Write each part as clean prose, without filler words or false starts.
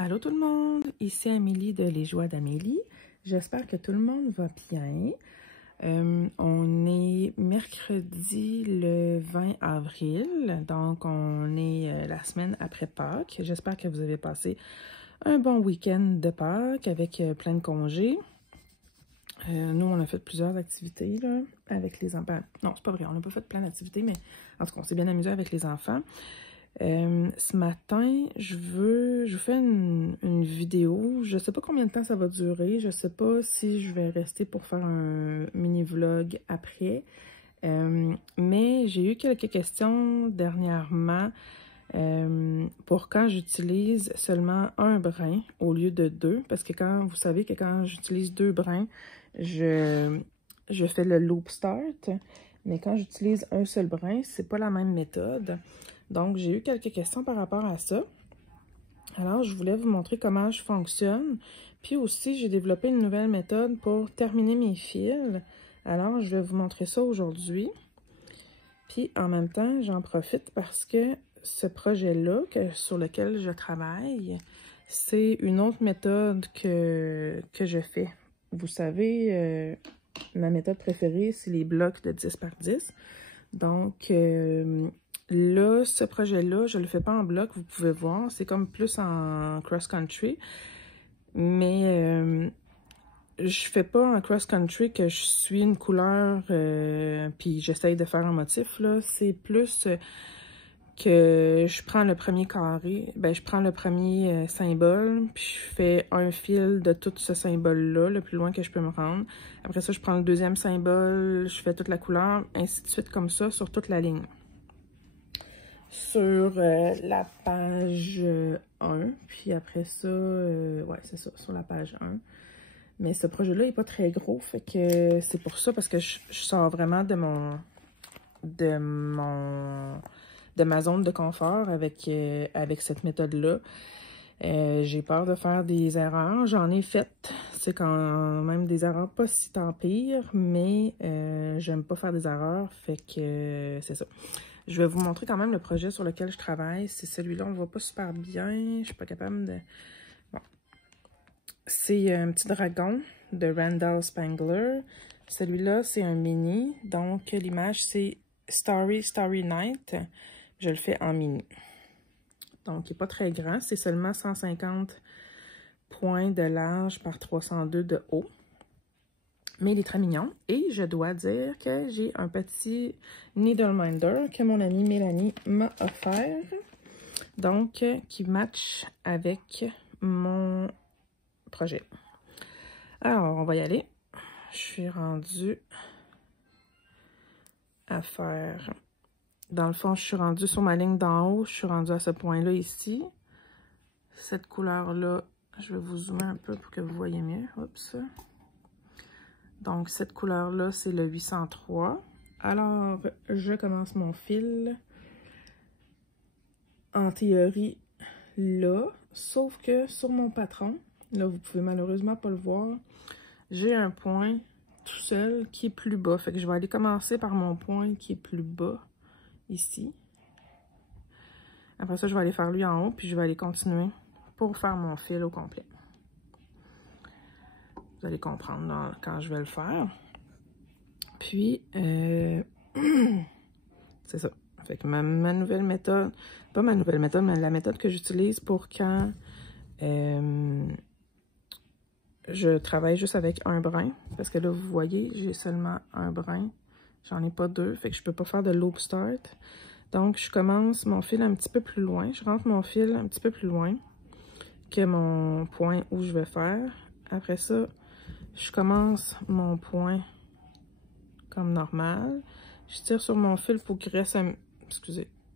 Allô tout le monde, ici Amélie de Les Joies d'Amélie. J'espère que tout le monde va bien. On est mercredi le 20 avril, donc on est la semaine après Pâques. J'espère que vous avez passé un bon week-end de Pâques avec plein de congés. Nous, on a fait plusieurs activités là, avec les enfants. Non, c'est pas vrai, on n'a pas fait plein d'activités, mais en tout cas, on s'est bien amusé avec les enfants. Ce matin, je vous fais une vidéo. Je sais pas combien de temps ça va durer. Je sais pas si je vais rester pour faire un mini-vlog après. Mais j'ai eu quelques questions dernièrement pour quand j'utilise seulement un brin au lieu de deux. Parce que vous savez que quand j'utilise deux brins, je fais le loop start. Mais quand j'utilise un seul brin, c'est pas la même méthode. Donc, j'ai eu quelques questions par rapport à ça. Alors, je voulais vous montrer comment je fonctionne. Puis aussi, j'ai développé une nouvelle méthode pour terminer mes fils. Alors, je vais vous montrer ça aujourd'hui. Puis, en même temps, j'en profite parce que ce projet-là sur lequel je travaille, c'est une autre méthode que je fais. Vous savez, ma méthode préférée, c'est les blocs de 10 par 10. Donc, là, ce projet-là, je ne le fais pas en bloc, vous pouvez voir. C'est comme plus en cross-country. Mais je fais pas en cross-country que je suis une couleur puis j'essaye de faire un motif. Là. C'est plus que je prends le premier carré, je prends le premier symbole, puis je fais un fil de tout ce symbole-là, le plus loin que je peux me rendre. Après ça, je prends le deuxième symbole, je fais toute la couleur, ainsi de suite, comme ça, sur toute la ligne. Sur la page 1, puis après ça, ouais, c'est ça, sur la page 1. Mais ce projet-là n'est pas très gros, fait que c'est pour ça, parce que je sors vraiment de ma zone de confort avec cette méthode-là. J'ai peur de faire des erreurs. J'en ai faites. C'est quand même des erreurs pas si tant pire, mais j'aime pas faire des erreurs, fait que c'est ça. Je vais vous montrer quand même le projet sur lequel je travaille. C'est celui-là, on le voit pas super bien. Je suis pas capable de... Bon. C'est un petit dragon de Randall Spangler. Celui-là, c'est un mini. Donc, l'image, c'est Starry Night. Je le fais en mini. Donc, il n'est pas très grand. C'est seulement 150 points de large par 302 de haut. Mais il est très mignon. Et je dois dire que j'ai un petit needle minder que mon amie Mélanie m'a offert. Donc, qui match avec mon projet. Alors, on va y aller. Je suis rendue à faire... Dans le fond, je suis rendue sur ma ligne d'en haut. Je suis rendue à ce point-là ici. Cette couleur-là, je vais vous zoomer un peu pour que vous voyez mieux. Oups. Donc, cette couleur-là, c'est le 803. Alors, je commence mon fil. En théorie, là. Sauf que sur mon patron, là, vous pouvez malheureusement pas le voir, j'ai un point tout seul qui est plus bas. Fait que je vais aller commencer par mon point qui est plus bas, ici. Après ça, je vais aller faire lui en haut, puis je vais aller continuer pour faire mon fil au complet. Vous allez comprendre quand je vais le faire. Puis, c'est ça. Fait que ma nouvelle méthode, pas ma nouvelle méthode, mais la méthode que j'utilise pour quand je travaille juste avec un brin. Parce que là, vous voyez, j'ai seulement un brin. J'en ai pas deux, fait que je peux pas faire de loop start. Donc, je commence mon fil un petit peu plus loin. Je rentre mon fil un petit peu plus loin que mon point où je vais faire. Après ça, je commence mon point comme normal. Je tire sur mon fil pour qu'il reste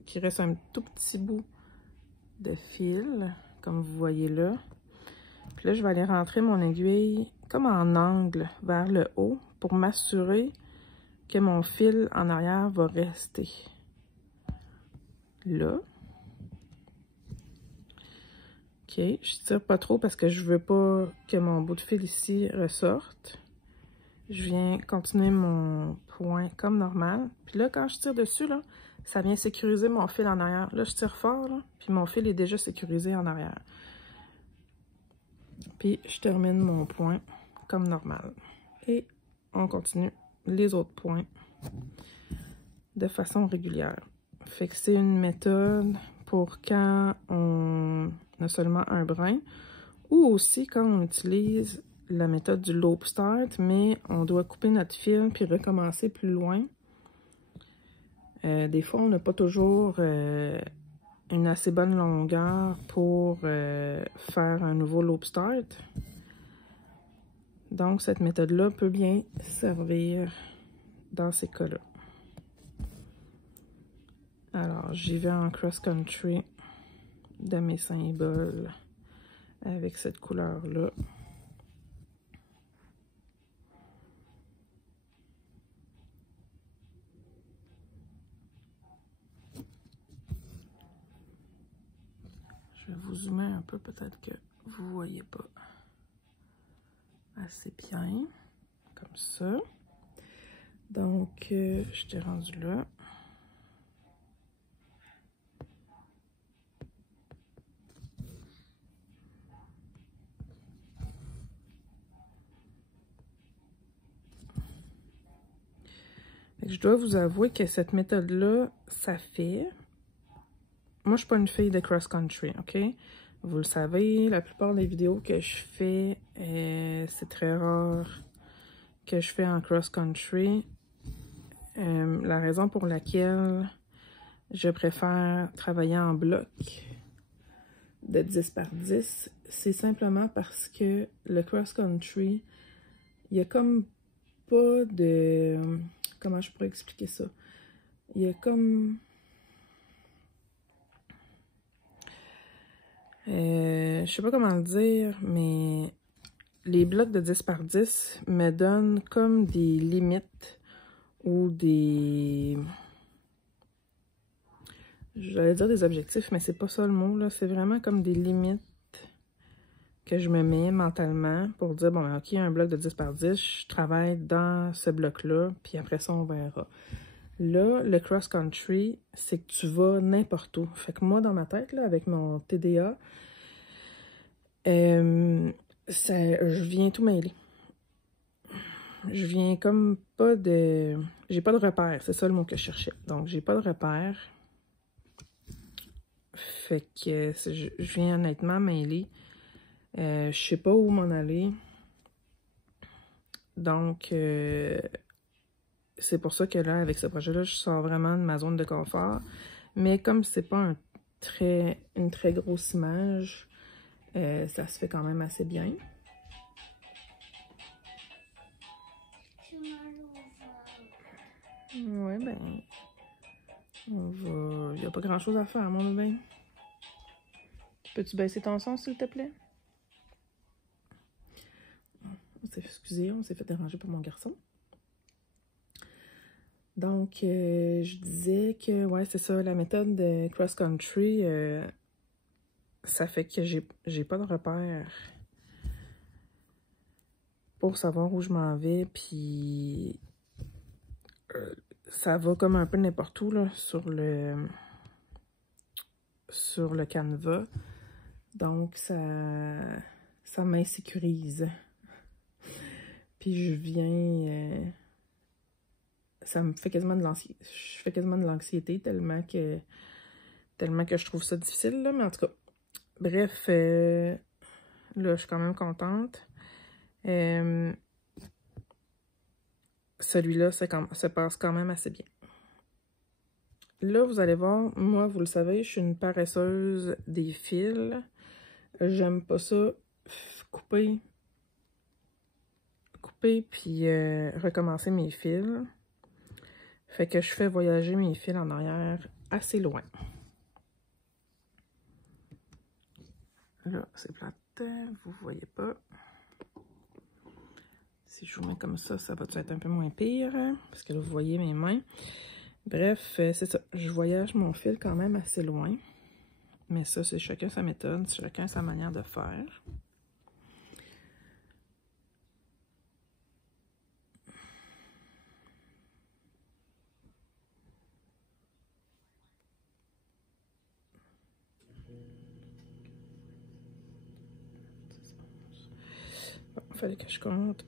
qu'il reste un tout petit bout de fil, comme vous voyez là. Puis là, je vais aller rentrer mon aiguille comme en angle vers le haut pour m'assurer que mon fil en arrière va rester là. OK, je tire pas trop parce que je veux pas que mon bout de fil ici ressorte. Je viens continuer mon point comme normal. Puis là, quand je tire dessus, là, ça vient sécuriser mon fil en arrière. Là, je tire fort, là, puis mon fil est déjà sécurisé en arrière. Puis je termine mon point comme normal. Et on continue les autres points de façon régulière. Fait que c'est une méthode pour quand on a seulement un brin ou aussi quand on utilise la méthode du loop start, mais on doit couper notre fil puis recommencer plus loin. Des fois, on n'a pas toujours une assez bonne longueur pour faire un nouveau loop start. Donc, cette méthode-là peut bien servir dans ces cas-là. Alors, j'y vais en cross-country de mes symboles avec cette couleur-là. Je vais vous zoomer un peu, peut-être que vous ne voyez pas assez bien, comme ça. Donc, je t'ai rendu là. Je dois vous avouer que cette méthode-là, ça fait... Moi, je suis pas une fille de cross-country, OK? Vous le savez, la plupart des vidéos que je fais, c'est très rare que je fais en cross-country. La raison pour laquelle je préfère travailler en bloc de 10 par 10, c'est simplement parce que le cross-country, il y a comme pas de... Comment je pourrais expliquer ça? Il y a comme... je sais pas comment le dire, mais les blocs de 10 par 10 me donnent comme des limites ou des... J'allais dire des objectifs, mais c'est pas ça le mot, là. C'est vraiment comme des limites que je me mets mentalement pour dire, bon, OK, un bloc de 10 par 10, je travaille dans ce bloc-là, puis après ça, on verra. Là, le cross-country, c'est que tu vas n'importe où. Fait que moi, dans ma tête, là, avec mon TDA, je viens tout mêler. Je viens comme pas de... J'ai pas de repère, c'est ça le mot que je cherchais. Donc, j'ai pas de repère. Fait que je viens honnêtement mêler. Je sais pas où m'en aller. Donc, c'est pour ça que là, avec ce projet-là, je sors vraiment de ma zone de confort. Mais comme c'est pas une très grosse image, ça se fait quand même assez bien. Ouais, ben, il n'y a pas grand-chose à faire, mon bébé. Peux-tu baisser ton son, s'il te plaît? Excusez, on s'est fait déranger par mon garçon. Donc, je disais que, ouais, c'est ça, la méthode de cross-country, ça fait que j'ai pas de repère pour savoir où je m'en vais, puis ça va comme un peu n'importe où, là, sur le canevas. Donc, ça m'insécurise. Puis je viens... ça me fait quasiment de l'anxiété. Je fais quasiment de l'anxiété tellement que je trouve ça difficile, là. Mais en tout cas, bref, là, je suis quand même contente. Celui-là, ça passe quand même assez bien. Là, vous allez voir, moi, vous le savez, je suis une paresseuse des fils. J'aime pas ça. Couper, puis recommencer mes fils. Fait que je fais voyager mes fils en arrière assez loin. Là, c'est plate, vous voyez pas. Si je vous mets comme ça va être un peu moins pire, parce que là, vous voyez mes mains. Bref, c'est ça. Je voyage mon fil quand même assez loin. Mais ça, c'est chacun sa méthode, chacun sa manière de faire. fallait que je compte.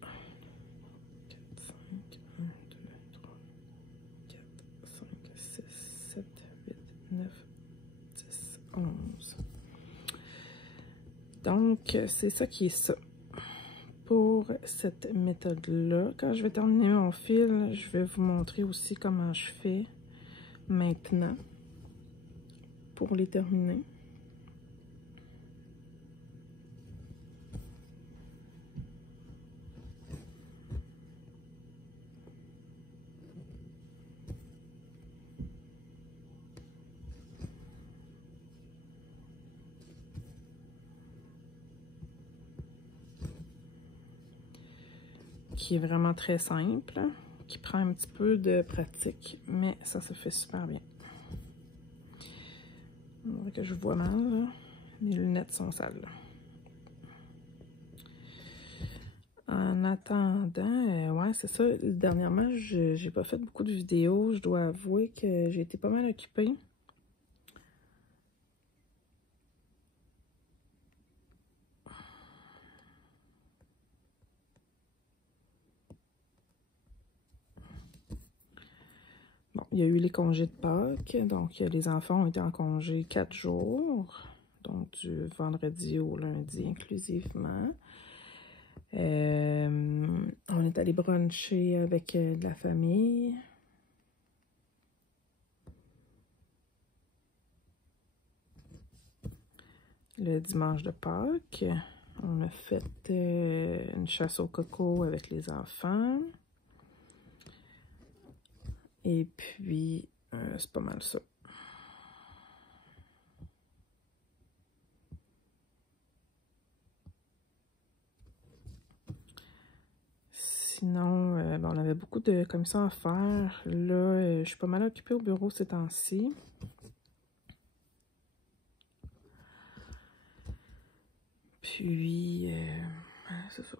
4, 5, 1, 2, 3, 4, 5, 6, 7, 8, 9, 10, 11. Donc, c'est ça qui est ça. Pour cette méthode-là, quand je vais terminer mon fil, je vais vous montrer aussi comment je fais maintenant pour les terminer. Qui est vraiment très simple, qui prend un petit peu de pratique, mais ça se fait super bien. On dirait que je vois mal, là. Mes lunettes sont sales. Là. En attendant, ouais, c'est ça. Dernièrement, j'ai pas fait beaucoup de vidéos. Je dois avouer que j'ai été pas mal occupée. Bon, il y a eu les congés de Pâques, donc les enfants ont été en congé 4 jours, donc du vendredi au lundi inclusivement. On est allé bruncher avec de la famille. Le dimanche de Pâques, on a fait une chasse au coco avec les enfants. Et puis, c'est pas mal ça. Sinon, ben, on avait beaucoup de commissions à faire. Là, je suis pas mal occupée au bureau ces temps-ci. Puis, c'est ça.